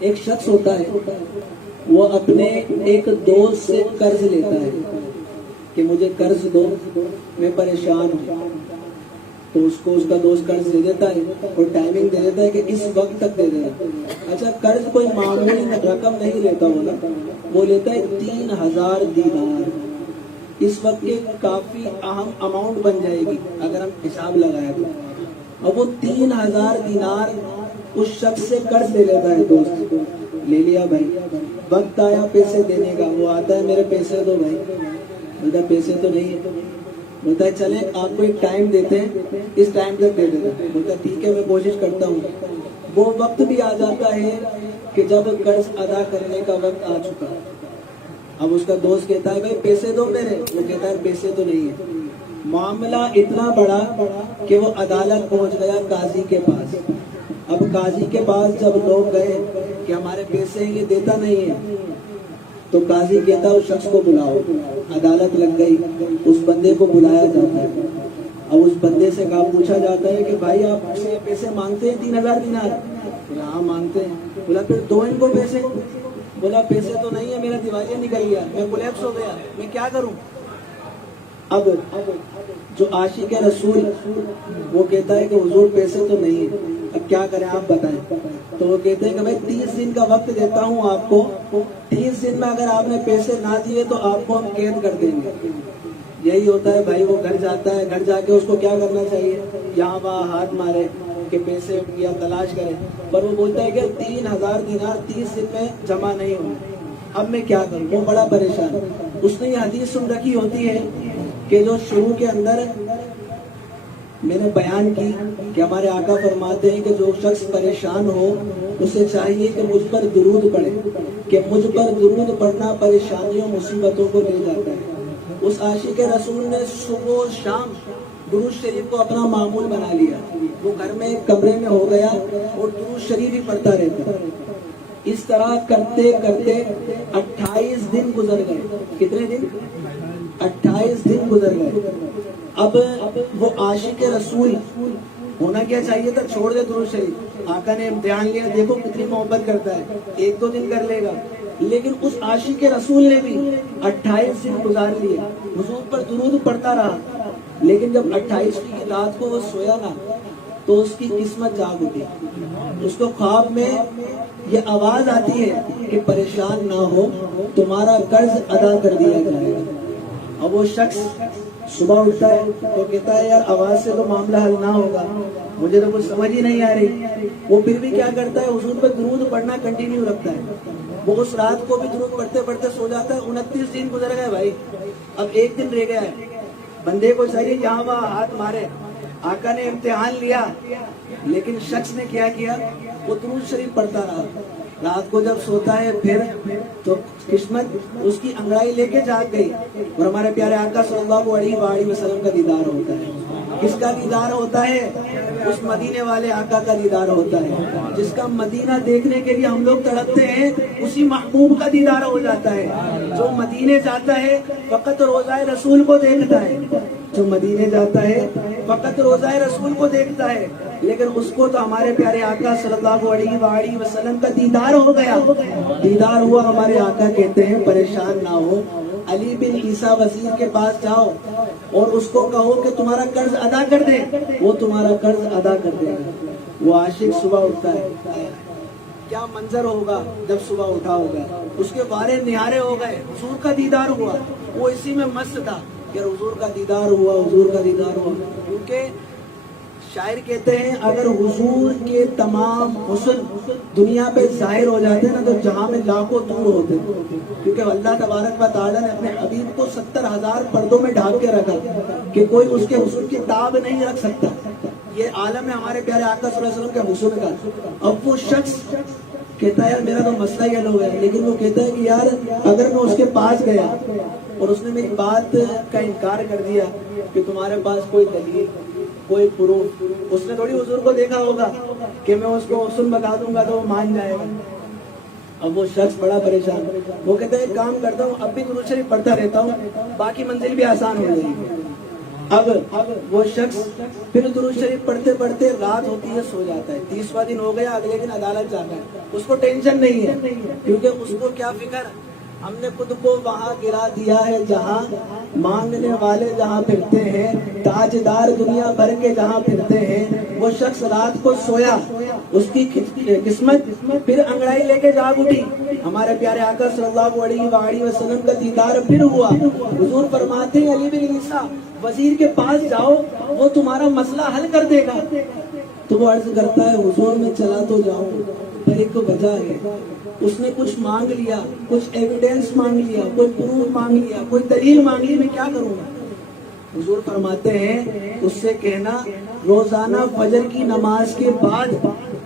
ایک شخص ہوتا ہے وہ اپنے ایک دوست سے قرض لیتا ہے کہ مجھے قرض دو، میں پریشان ہوں، تو اس کو اس کا دوست قرض دے دیتا ہے اور ٹائمنگ دے دیتا ہے کہ اس وقت تک دے دینا۔ اچھا قرض کوئی معمولی رقم نہیں لیتا وہ نا، وہ لیتا ہے 3000 دینار۔ اس وقت کے کافی اہم اماؤنٹ بن جائے گی اگر ہم حساب لگائیں تو، اور وہ 3000 دینار اس شخص سے قرض لے لیتا ہے، دوست لے لیا بھائی، وقت آیا پیسے دینے کا، وہ آتا ہے میرے پیسے دو بھائی، بولتا پیسے تو نہیں ہے، بولتا ہے چلیں آپ کو ایک ٹائم دیتے ہیں، اس ٹائم تک دے دیتے ہیں، بولتا ہے ٹھیک ہے میں کوشش کرتا ہوں۔ وہ وقت بھی آ جاتا ہے کہ جب قرض ادا کرنے کا وقت آ چکا، اب اس کا دوست کہتا ہے بھائی پیسے دو میرے، وہ کہتا ہے پیسے تو نہیں ہے۔ معاملہ اتنا بڑا کہ وہ عدالت پہنچ گیا قاضی کے پاس۔ اب قاضی کے پاس جب لوگ گئے کہ ہمارے پیسے یہ دیتا نہیں ہے، تو قاضی کہتا اس شخص کو بلاؤ، عدالت لگ گئی، اس بندے کو بلایا جاتا ہے۔ اب اس بندے سے پوچھا جاتا ہے کہ بھائی آپ مجھ سے پیسے مانگتے ہیں 3000 دینار؟ بولا ہاں مانگتے ہیں۔ بولا پھر دو ان کو پیسے؟ بولا پیسے تو نہیں ہے، میرا دیوالیہ نکل گیا، میں کولیپس ہو گیا، میں کیا کروں؟ اب جو عاشق رسول وہ کہتا ہے کہ حضور پیسے تو نہیں ہے، اب کیا کریں آپ بتائیں؟ تو وہ کہتے ہیں کہ میں 30 دن کا وقت دیتا ہوں آپ کو، 30 دن میں اگر آپ نے پیسے نہ دیے تو آپ کو ہم قید کر دیں گے۔ یہی ہوتا ہے بھائی، وہ گھر جاتا ہے، گھر جا کے اس کو کیا کرنا چاہیے؟ یہاں وہاں ہاتھ مارے کہ پیسے یا تلاش کرے، پر وہ بولتا ہے کہ 3000 دینار 30 دن میں جمع نہیں ہوں، اب میں کیا کروں؟ وہ بڑا پریشان۔ اس نے یہ حدیث سن رکھی ہوتی ہے کہ جو شروع کے اندر میں نے بیان کی کہ ہمارے آقا فرماتے ہیں کہ جو شخص پریشان ہو اسے چاہیے کہ مجھ پر درود پڑھے، کہ مجھ پر درود پڑھنا پریشانیوں مصیبتوں کو لے جاتا ہے۔ اس عاشق رسول نے صبح و شام درود شریف کو اپنا معمول بنا لیا، وہ گھر میں ایک کمرے میں ہو گیا اور درود شریف ہی پڑھتا رہتا۔ اس طرح کرتے کرتے 28 دن گزر گئے۔ کتنے دن؟ 28 دن گزر گئے۔ اب وہ عاشق رسول ہونا کیا چاہیے تھا؟ چھوڑ دے درود شریف۔ آقا نے امتحان لیا، دیکھو کتنی محبت کرتا ہے، 1-2 دن کر لے گا، لیکن اس عاشق رسول نے بھی 28 دن گزار لیے، حضور پر درود پڑھتا رہا، لیکن جب 28ویں کی رات کو وہ سویا نا تو اس کی قسمت جاگ اٹھی۔ اس کو خواب میں یہ آواز آتی ہے کہ پریشان نہ ہو، تمہارا قرض ادا کر دیا جائے گا۔ اب وہ شخص صبح اٹھتا ہے تو کہتا ہے یار آواز سے تو معاملہ حل نہ ہوگا، مجھے تو کچھ سمجھ ہی نہیں آ رہی۔ وہ پھر بھی کیا کرتا ہے؟ حضور پہ درود پڑھنا کنٹینیو رکھتا ہے۔ وہ اس رات کو بھی درود پڑھتے پڑھتے سو جاتا ہے۔ 29 دن گزر گئے بھائی، اب 1 دن رہ گیا ہے۔ بندے کو چاہیے یہاں وہاں ہاتھ مارے، آقا نے امتحان لیا، لیکن شخص نے کیا کیا؟ وہ درود شریف پڑھتا رہا۔ رات کو جب سوتا ہے پھر تو قسمت اس کی انگڑائی لے کے جاگ گئی، اور ہمارے پیارے آقا صلی اللہ علیہ وآلہ وسلم کا دیدار ہوتا ہے۔ کس کا دیدار ہوتا ہے؟ اس مدینے والے آقا کا دیدار ہوتا ہے، جس کا مدینہ دیکھنے کے لیے ہم لوگ تڑپتے ہیں، اسی محبوب کا دیدار ہو جاتا ہے۔ جو مدینے جاتا ہے فقط روضہ رسول کو دیکھتا ہے، جو مدینے جاتا ہے فقط روضہ رسول کو دیکھتا ہے، لیکن اس کو تو ہمارے پیارے آقا صلی اللہ علیہ وآلہ وسلم کا دیدار ہو گیا۔ دیدار ہوا، ہمارے آقا کہتے ہیں پریشان نہ ہو، علی بن عیسیٰ وزیر کے پاس جاؤ اور اس کو کہو کہ تمہارا قرض ادا کر دے، وہ تمہارا قرض ادا کر دے گا۔ وہ عاشق صبح اٹھتا ہے، کیا منظر ہوگا جب صبح اٹھا ہوگا، اس کے بارے نہارے ہو گئے، حضور کا دیدار ہوا، وہ اسی میں مست تھا کہ حضور کا دیدار ہوا، حضور کا دیدار ہوا۔ کیونکہ شاعر کہتے ہیں اگر حضور کے تمام حسن دنیا پہ ظاہر ہو جاتے ہیں نا تو جہاں میں لاکھوں دور ہوتے، کیونکہ اللہ تبارک و تعالیٰ نے اپنے حبیب کو 70,000 پردوں میں ڈھانپ کے رکھا کہ کوئی اس کے حسن کی تاب نہیں رکھ سکتا۔ یہ عالم ہے ہمارے پیارے آقا صلی اللہ علیہ وسلم کے حسن کا۔ اب وہ شخص کہتا ہے یار میرا تو مسئلہ یہ لوگ ہے، لیکن وہ کہتا ہے کہ یار اگر میں اس کے پاس گیا اور اس نے میری بات کا انکار کر دیا کہ تمہارے پاس کوئی دلیل، کوئی پروف، اس نے تھوڑی حضور کو دیکھا ہوگا کہ میں اس کو حسن بتا دوں گا تو وہ مان جائے گا۔ اب وہ شخص بڑا پریشان، وہ کہتا ہے ایک کام کرتا ہوں اب بھی درود شریف پڑھتا رہتا ہوں، باقی منزل بھی آسان ہو جائے گی۔ اب وہ شخص پھر درود شریف پڑھتے پڑھتے رات ہوتی ہے سو جاتا ہے، 30واں دن ہو گیا، اگلے دن عدالت جانا ہے، اس کو ٹینشن نہیں ہے، کیونکہ اس کو کیا فکر، ہم نے خود کو وہاں گرا دیا ہے جہاں مانگنے والے جہاں پھرتے ہیں، تاجدار دنیا بھر کے جہاں پھرتے ہیں۔ وہ شخص رات کو سویا، اس کی قسمت پھر انگڑائی لے کے جاگ اٹھی، ہمارے پیارے آقا صلی اللہ علیہ وآلہ وسلم کا دیدار پھر ہوا۔ حضور فرماتے ہیں علی بن عیسیٰ وزیر کے پاس جاؤ، وہ تمہارا مسئلہ حل کر دے گا۔ تو وہ عرض کرتا ہے حضور میں چلا تو جاؤں پر ایک وجہ ہے، اس نے کچھ مانگ لیا، کچھ ایویڈنس مانگ لیا، کوئی پروف مانگ لیا، کوئی دلیل مانگ لی، میں کیا کروں گا؟ حضور فرماتے ہیں اس سے کہنا روزانہ فجر کی نماز کے بعد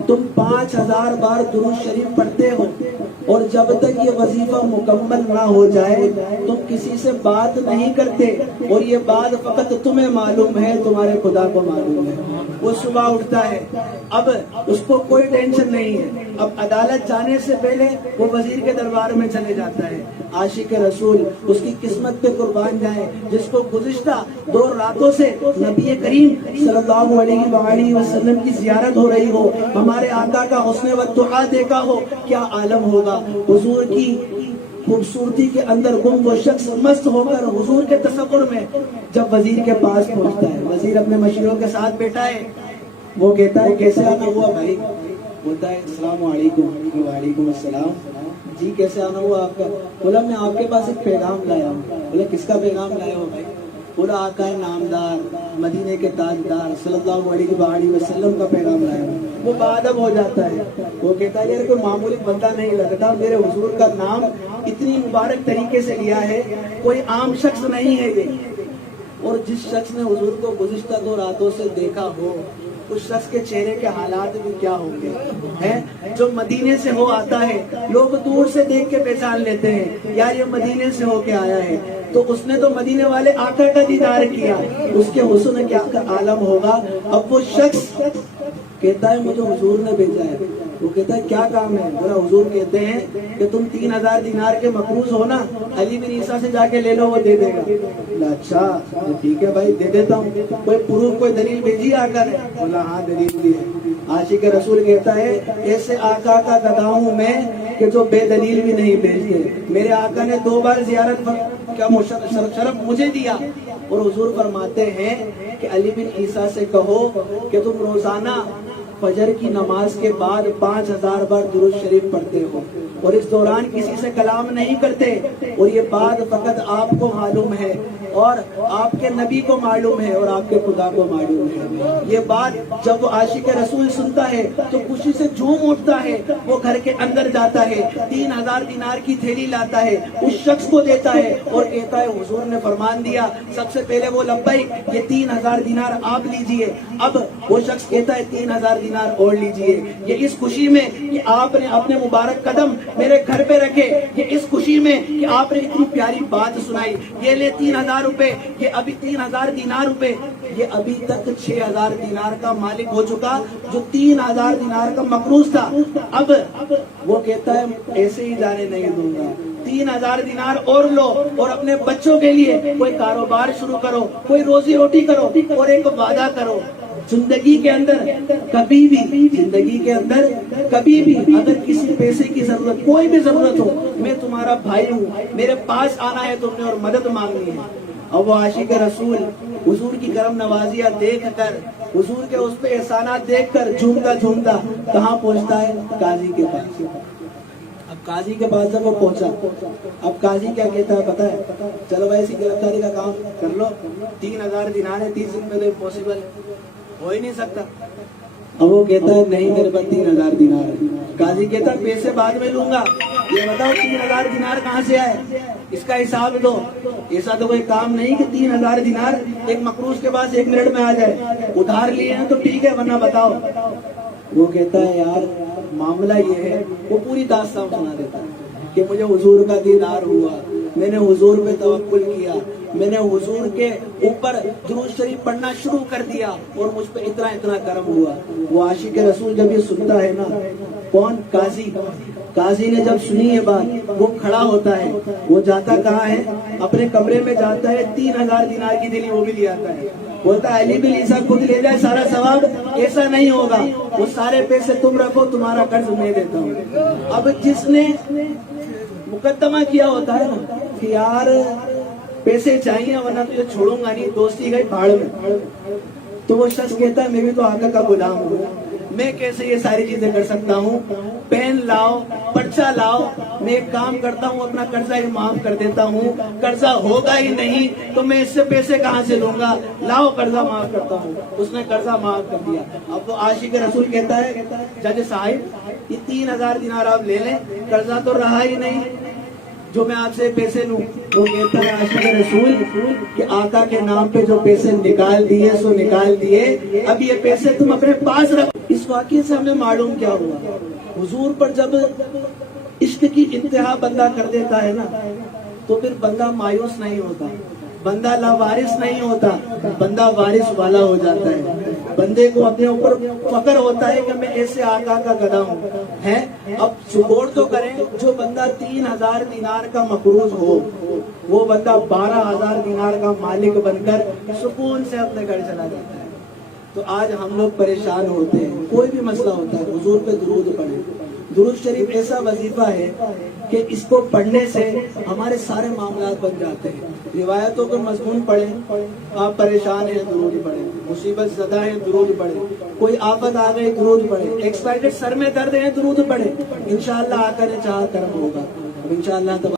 تم 5000 بار درود شریف پڑھتے ہو، اور جب تک یہ وظیفہ مکمل نہ ہو جائے تم کسی سے بات نہیں کرتے، اور یہ بات فقط تمہیں معلوم ہے، تمہارے خدا کو معلوم ہے۔ وہ صبح اٹھتا ہے، اب اس کو کوئی ٹینشن نہیں ہے، اب عدالت جانے سے پہلے وہ وزیر کے دربار میں چلے جاتا ہے۔ عاشق رسول اس کی قسمت پہ قربان جائے جس کو گزشتہ 2 راتوں سے نبی کریم صلی اللہ علیہ وآلہ وسلم کی زیارت ہو رہی ہو، ہمارے آقا کا حسن والدعا دیکھا ہو، کیا عالم ہوگا۔ حضور کی خوبصورتی کے اندر گم وہ شخص مست ہو کر حضور کے تصور میں جب وزیر کے پاس پہنچتا ہے، وزیر اپنے مشیروں کے ساتھ بیٹھا ہے، وہ کہتا ہے کیسے آنا ہوا بھائی؟ بولتا ہے السلام علیکم۔ وعلیکم السلام۔ جی کیسے آنا ہوا آپ کا؟ بولا میں آپ کے پاس ایک پیغام لایا ہوں۔ بولا کس کا پیغام لائے ہو بھائی؟ بولا آقا نامدار مدینے کے تاجدار صلی اللہ علیہ وآلہ وسلم کا پیغام لایا ہوں۔ وہ بادب ہو جاتا ہے، وہ کہتا ہے یار کوئی معمولی بندہ نہیں لگتا، میرے حضور کا نام اتنی مبارک طریقے سے لیا ہے، کوئی عام شخص نہیں ہے یہ۔ اور جس شخص نے حضور کو گزشتہ 2 راتوں سے دیکھا ہو، اس شخص کے چہرے کے حالات بھی کیا ہوں گے، ہیں جو مدینے سے ہو آتا ہے، لوگ دور سے دیکھ کے پہچان لیتے ہیں یار یہ مدینے سے ہو کے آیا ہے، تو اس نے تو مدینے والے آقا کا دیدار کیا، اس کے حسن کیا عالم ہوگا۔ اب وہ شخص کہتا ہے مجھے حضور نے بھیجا ہے۔ وہ کہتا ہے کیا کام ہے؟ بولا حضور کہتے ہیں کہ تم 3000 دینار کے مقروض ہو نا، علی بن عیسیٰ سے جا کے لے لو، وہ دے دے گا۔ بولا اچھا ٹھیک ہے بھائی دے دیتا ہوں، کوئی پروف کوئی دلیل بھیجی آقا نے؟ بولا ہاں دلیل بھی ہے۔ عاشق رسول کہتا ہے ایسے آقا کا گدا ہوں میں کہ جو بے دلیل بھی نہیں بھیجتے، میرے آقا نے 2 بار زیارت کا شرف مجھے دیا۔ اور حضور فرماتے ہیں کہ علی بن عیسیٰ سے کہو کہ تم روزانہ فجر کی نماز کے بعد 5000 بار درود شریف پڑھتے ہو، اور اس دوران کسی سے کلام نہیں کرتے، اور یہ بات فقط آپ کو معلوم ہے، اور آپ کے نبی کو معلوم ہے، اور آپ کے خدا کو معلوم ہے۔ یہ بات جب وہ عاشق رسول سنتا ہے تو خوشی سے جھوم اٹھتا ہے، وہ گھر کے اندر جاتا ہے، 3000 دینار کی تھیلی لاتا ہے، اس شخص کو دیتا ہے اور کہتا ہے حضور نے فرمان دیا۔ سب سے پہلے وہ لبیک، یہ 3000 دینار آپ لیجئے۔ اب وہ شخص کہتا ہے 3000 دینار اور لیجئے۔ یہ اس خوشی میں کہ آپ نے اپنے مبارک قدم میرے گھر پہ رکھے، یہ اس خوشی میں کہ آپ نے اتنی پیاری بات سنائی، یہ لے 3000 روپے، یہ ابھی 3000 دینار روپے، یہ ابھی تک 6000 دینار کا مالک ہو چکا جو 3000 دینار کا مقروض تھا۔ اب وہ کہتا ہے ایسے ہی جانے نہیں دوں گا، 3000 دینار اور لو، اور اپنے بچوں کے لیے کوئی کاروبار شروع کرو، کوئی روزی روٹی کرو، اور ایک وعدہ کرو زندگی کے اندر کبھی بھی اگر کسی پیسے کی ضرورت، کوئی بھی ضرورت ہو، میں تمہارا بھائی ہوں، میرے پاس آنا ہے تم نے اور مدد مانگنی ہے۔ اور وہ عاشق رسول حضور کی کرم نوازیاں دیکھ کر، حضور کے اس پہ احسانات دیکھ کر جھومتا جھومتا کہاں پہنچتا ہے؟ قاضی کے پاس۔ اب قاضی کے پاس جب وہ پہنچا، اب قاضی کیا کہتا ہے پتہ ہے؟ چلو بھائی اسی گرفتاری کا کام کر لو، 3000 دینار ہے، 30 دن میں تو امپوسیبل ہو ہی نہیں سکتا۔ اب وہ کہتا ہے نہیں میرے پاس 3000 دینار ہے۔ قاضی کہتا ہے پیسے بعد میں لوں گا، یہ بتاؤ 3000 دینار کہاں سے آئے، اس کا حساب دو۔ ایسا تو کوئی کام نہیں کہ 3000 دینار ایک مقروض کے پاس 1 منٹ میں آ جائے، ادھار لیے ہیں تو ٹھیک ہے ورنہ بتاؤ۔ وہ کہتا ہے یار معاملہ یہ ہے، وہ پوری داستان سنا دیتا ہے کہ مجھے حضور کا دیدار ہوا، میں نے حضور پہ توکل کیا، میں نے حضور کے اوپر درود شریف پڑھنا شروع کر دیا اور مجھ پہ اتنا اتنا کرم ہوا۔ وہ عاشق رسول جب یہ سنتا ہے نا کون؟ قاضی. قاضی نے جب سنی یہ بات وہ کھڑا ہوتا ہے. وہ جاتا کہاں ہے؟ اپنے کمرے میں جاتا ہے. 3000 دینار کی دینی وہ بھی لے آتا ہے. بولتا ہے علی بن عیسیٰ خود لے جائے سارا ثواب. ایسا نہیں ہوگا, وہ سارے پیسے تم رکھو, تمہارا قرض میں دیتا ہوں. اب جس نے مقدمہ کیا ہوتا ہے نا کہ یار پیسے چاہیے ورنہ تجھے چھوڑوں گا نہیں, دوستی گئی پہاڑ میں, تو وہ شخص کہتا ہے میں بھی تو آقا کا غلام ہوں, میں کیسے یہ ساری چیزیں کر سکتا ہوں. پین لاؤ, پرچہ لاؤ, میں ایک کام کرتا ہوں اپنا قرضہ ہی معاف کر دیتا ہوں. قرضہ ہوگا ہی نہیں تو میں اس سے پیسے کہاں سے لوں گا, لاؤ قرضہ معاف کرتا ہوں. اس نے قرضہ معاف کر دیا. اب تو عاشق رسول کہتا ہے جج صاحب یہ 3000 دینار آپ لے لیں, قرضہ تو رہا ہی نہیں جو میں آپ سے پیسے لوں. وہ کہتا ہے عاشق رسول کہ آقا کے نام پہ جو پیسے نکال دیے سو نکال دیے, اب یہ پیسے تم اپنے پاس رکھو. اس واقعے سے ہمیں معلوم کیا ہوا, حضور پر جب عشق کی انتہا بندہ کر دیتا ہے نا تو پھر بندہ مایوس نہیں ہوتا, بندہ لاوارث نہیں ہوتا, بندہ وارث والا ہو جاتا ہے. بندے کو اپنے اوپر فخر ہوتا ہے کہ میں ایسے آقا کا گدا ہوں. ہے اب سپورٹ تو کریں, جو بندہ 3000 دینار کا مقروض ہو وہ بندہ 12000 دینار کا مالک بن کر سکون سے اپنے گھر چلا جاتا ہے. تو آج ہم لوگ پریشان ہوتے ہیں, کوئی بھی مسئلہ ہوتا ہے حضور پہ درود پڑھیں. درود شریف ایسا وظیفہ ہے کہ اس کو پڑھنے سے ہمارے سارے معاملات بن جاتے ہیں. روایتوں کو مضمون پڑھیں, آپ پریشان ہیں درود پڑھیں, مصیبت زدہ ہیں درود پڑھیں, کوئی آفت آ گئی درود پڑھیں, ایکسپائرڈ سر میں درد ہے درود پڑھیں. انشاءاللہ آقا نے چاہا کرم ہوگا. اب انشاءاللہ